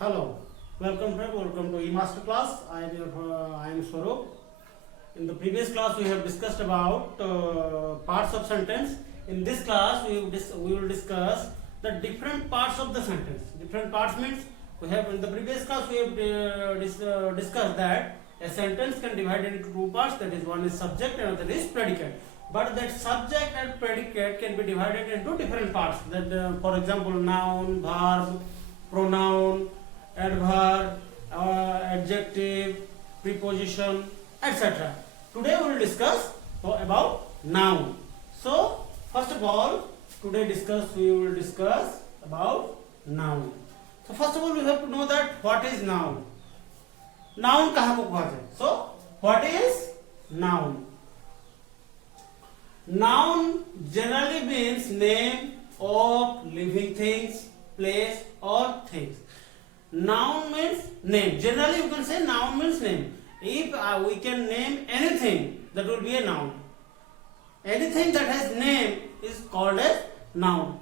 Hello, welcome to eMaster class. I am Swarup. In the previous class, we have discussed about parts of sentence. In this class, we will discuss the different parts of the sentence. Different parts means we have in the previous class we have discussed that a sentence can be divided into two parts. That is, one is subject and another is predicate. But that subject and predicate can be divided into different parts. That, for example, noun, verb, pronoun, adverb, adjective, preposition, etc. Today we will discuss about noun. So first of all, we will discuss about noun. So first of all, we have to know that what is noun. Noun कहाँ को कहा जाए? So what is noun? Noun generally means name of living things, place or things. Noun means name. Generally you can say noun means name. If we can name anything, that will be a noun. Anything that has name is called as noun.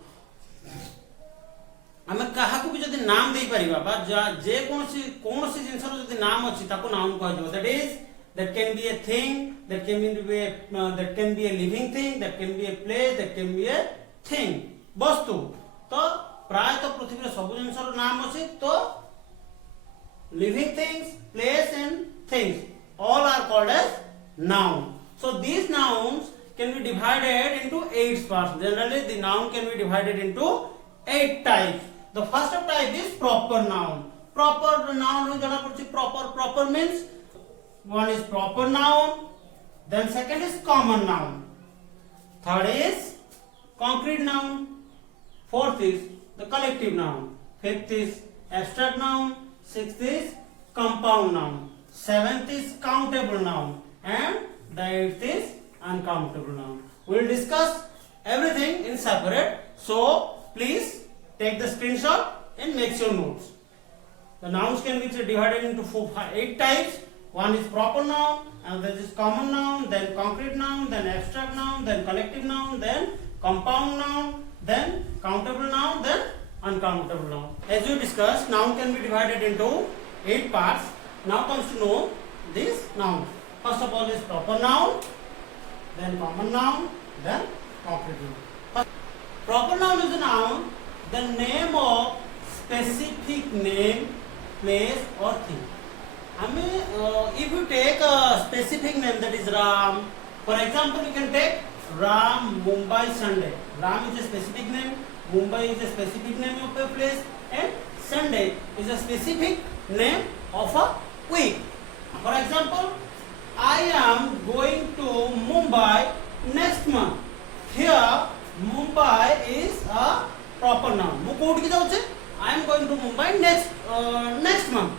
ଆମେ କାହାକୁ ବି ଯଦି ନାମ ଦେଇ ପାରିବା ବା ଯେ କୌଣସି ଜିନିଷର ଯଦି ନାମ ଅଛି ତାକୁ ନାଉନ୍ କୁହାଯିବ. That is, that can be a thing, that can be a living thing, that can be a place, that can be a thing. ବସ୍ତୁ ତ ପ୍ରାୟତଃ ପୃଥିବୀରେ ସବୁ ଜିନିଷର ନାମ ଅଛି. ତ living things, place and things all are called as noun. So these nouns can be divided into 8 parts. Generally the noun can be divided into 8 types. The first type is proper noun. Proper noun proper means one is proper noun, then second is common noun, third is concrete noun, fourth is the collective noun, fifth is abstract noun, sixth is compound noun, seventh is countable noun, and the eighth is uncountable noun. We will discuss everything in separate, so please take the screenshot and make your notes. The nouns can be divided into 8 types. One is proper noun, and this is common noun, then concrete noun, then abstract noun, then collective noun, then compound noun, then countable noun, then uncountable noun. As we discussed, noun can be divided into 8 parts. Now comes to know this noun. First of all is proper noun, then common noun, then concrete noun. Proper noun is a noun, the name of specific name, place or thing. If you take a specific name, that is Ram, for example, you can take Ram Mumbai Sunday. Ram is a specific name, Mumbai is a specific name of a place, and Sunday is a specific name of a week. For example, I am going to Mumbai next month. Here Mumbai is a proper noun. I am going to Mumbai next month.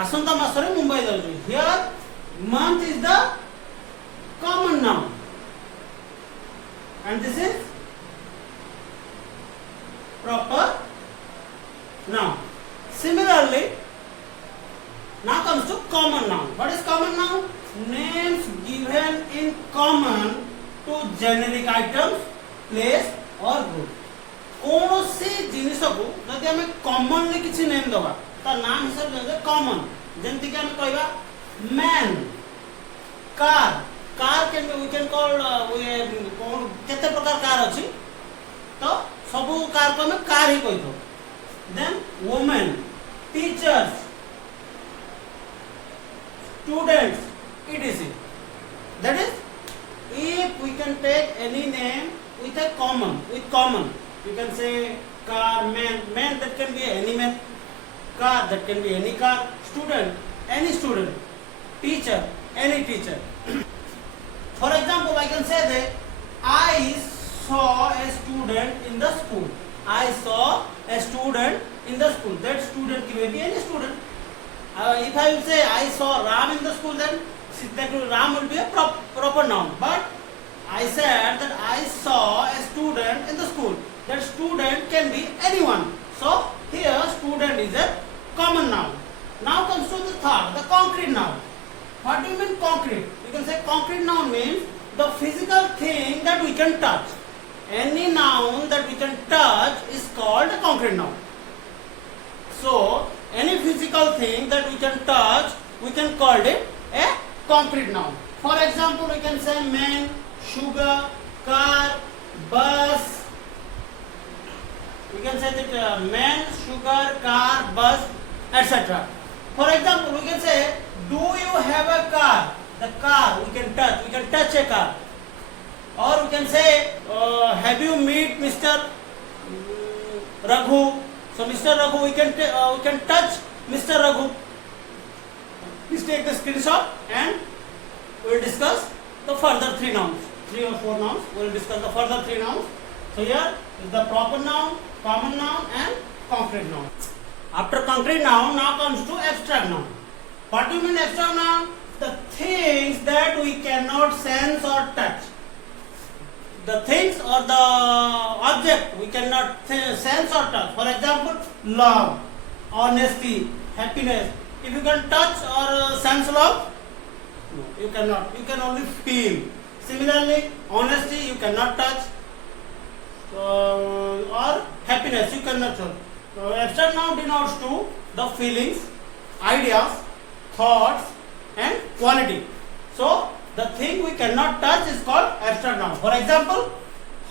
Asanta masare Mumbai jaଉଛି. Here month is the common noun, and this is proper noun. Similarly, now comes to common noun. What is common noun? Names given in common to generic items, place or group. कौनसी जिनिस को जदि आम commonly किसी name दबा ता नाम हिसाब से कॉमन जेमति कि हम कहबा मैन कार कार कैन वी कैन कॉल केते प्रकार कार अछि तो सब कार को हम कार ही कहतो. Then women, teachers, students, etc. That is, if we can take any name with common, you can say car, man that can be any man, car that can be any car, student, any student, teacher, any teacher. For example, I can say that I saw a student in the school. I saw a student in the school. That student can be any student. If I will say I saw Ram in the school, then Ram will be a proper noun. But I said that I saw a student in the school. That student can be anyone. So here student is a common noun. Now comes to the third, the concrete noun. What do you mean concrete? You can say concrete noun means the physical thing that we can touch. Any noun that we can touch is called a concrete noun. So any physical thing that we can touch, we can call it a concrete noun. For example, we can say man, sugar, car, bus. We can say that man, sugar, car, bus, etc. For example, we can say, do you have a car? The car we can touch a car. Or we can say, have you meet Mr. Raghu? So Mr. Raghu, we can touch Mr. Raghu. Please take the screenshot and we will discuss the further 3 nouns. 3 or 4 nouns. We will discuss the further 3 nouns. So here is the proper noun, common noun and concrete noun. After concrete noun, now comes to abstract noun. What do you mean abstract noun? The things that we cannot sense or touch. The things or the object we cannot sense or touch. For example, love, honesty, happiness. If you can touch or sense love, no, you cannot. You can only feel. Similarly, honesty you cannot touch, or happiness you cannot touch. Abstract noun denotes to the feelings, ideas, thoughts and quality. So the thing we cannot touch is called abstract noun. For example,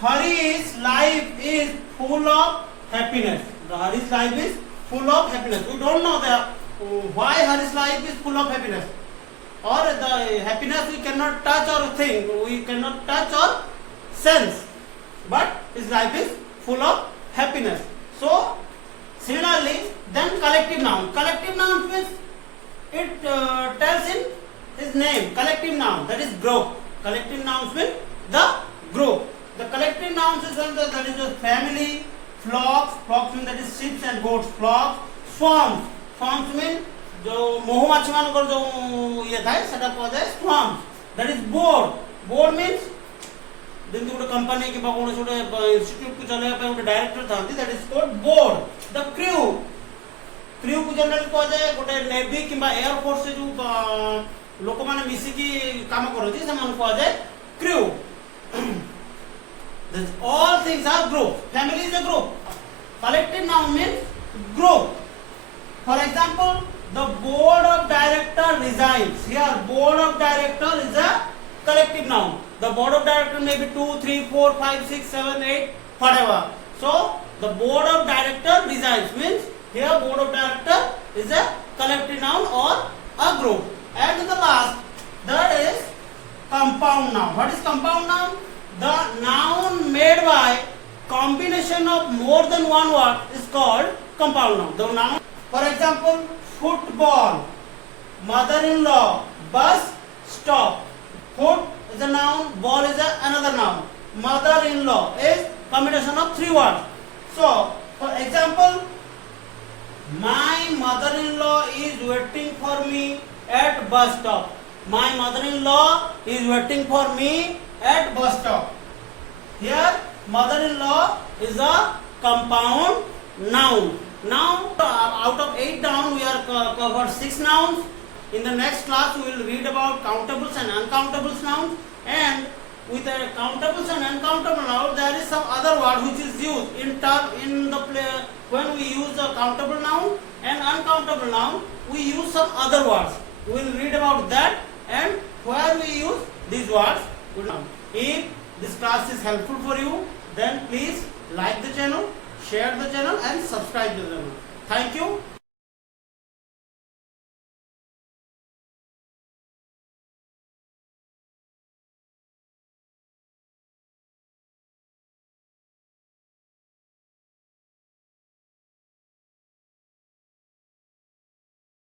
Hari's life is full of happiness. Hari's life is full of happiness. We don't know why Hari's life is full of happiness. Or the happiness we cannot touch or think, we cannot touch or sense. But his life is full of happiness. So similarly, then collective noun. Collective noun means it tells in his name. Collective noun, that is group. Collective nouns mean the group. The collective nouns is that is the family, flocks. Flocks mean that is sheep and goats. Flocks, swarms. Swarms mean जो महुमाछी मानकर जो ये था सेटा कहा जाए swarms. That is board. Board means ଯେମିତି ଗୋଟେ କମ୍ପାନୀ କିମ୍ବା କୌଣସି ଗୋଟେ ଇନଷ୍ଟିଚ୍ୟୁଟ୍ କୁ ଚଲେଇବା ପାଇଁ ଗୋଟେ ଡାଇରେକ୍ଟର ଥାନ୍ତି, that is called board. The crew. Crew କୁ ଜେନେରାଲି କୁହାଯାଏ ଗୋଟେ ନେଭି କିମ୍ବା ଏୟାର ଫୋର୍ସ ରେ ଯୋଉ ଲୋକମାନେ ମିଶିକି କାମ କରନ୍ତି ସେମାନଙ୍କୁ କୁହାଯାଏ crew. All things are group. Family is a group. Collective noun means group. For example, the board of director resigns. Here board of director is a collective noun. The board of director may be 2, 3, 4, 5, 6, 7, 8, whatever. So the board of director resigns means here board of director is a collective noun or a group. And the last, that is compound noun. What is compound noun? The noun made by combination of more than one word is called compound noun. The noun, for example, football, mother-in-law, bus stop. Foot is a noun, ball is another noun. Mother-in-law is combination of 3 words. So, for example, my mother-in-law is waiting for me at bus stop. My mother-in-law is waiting for me at bus stop. Here, mother-in-law is a compound noun. Now, out of 8 nouns, we are covered 6 nouns. In the next class, we will read about countables and uncountables nouns. And with the countables and uncountable nouns, there is some other word which is used when we use a countable noun and uncountable noun. We use some other words. We will read about that and where we use these words. If this class is helpful for you, then please like the channel, share the channel and subscribe to the channel. Thank you.